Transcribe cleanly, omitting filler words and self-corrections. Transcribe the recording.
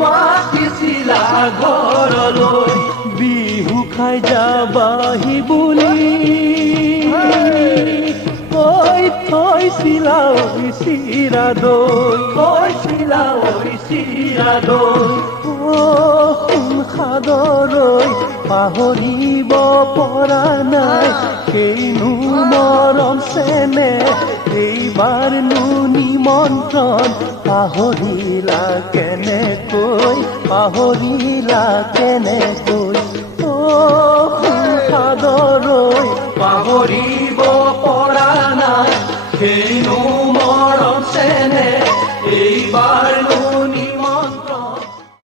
মাতিছিলা ঘৰলৈ বিহু খাই যাবাহি বুলি কৈ থৈছিলা চিৰা দৈ সাদৰৈ পাহৰিব পৰা নাই সেইনো মৰম চেনে এইবাৰনো নিমন্ত্ৰণ পাহৰিলা কেনেকৈ সাদৰৈ পাহৰিব পৰা নাই সেইনো মৰম চেনে এইবাৰনো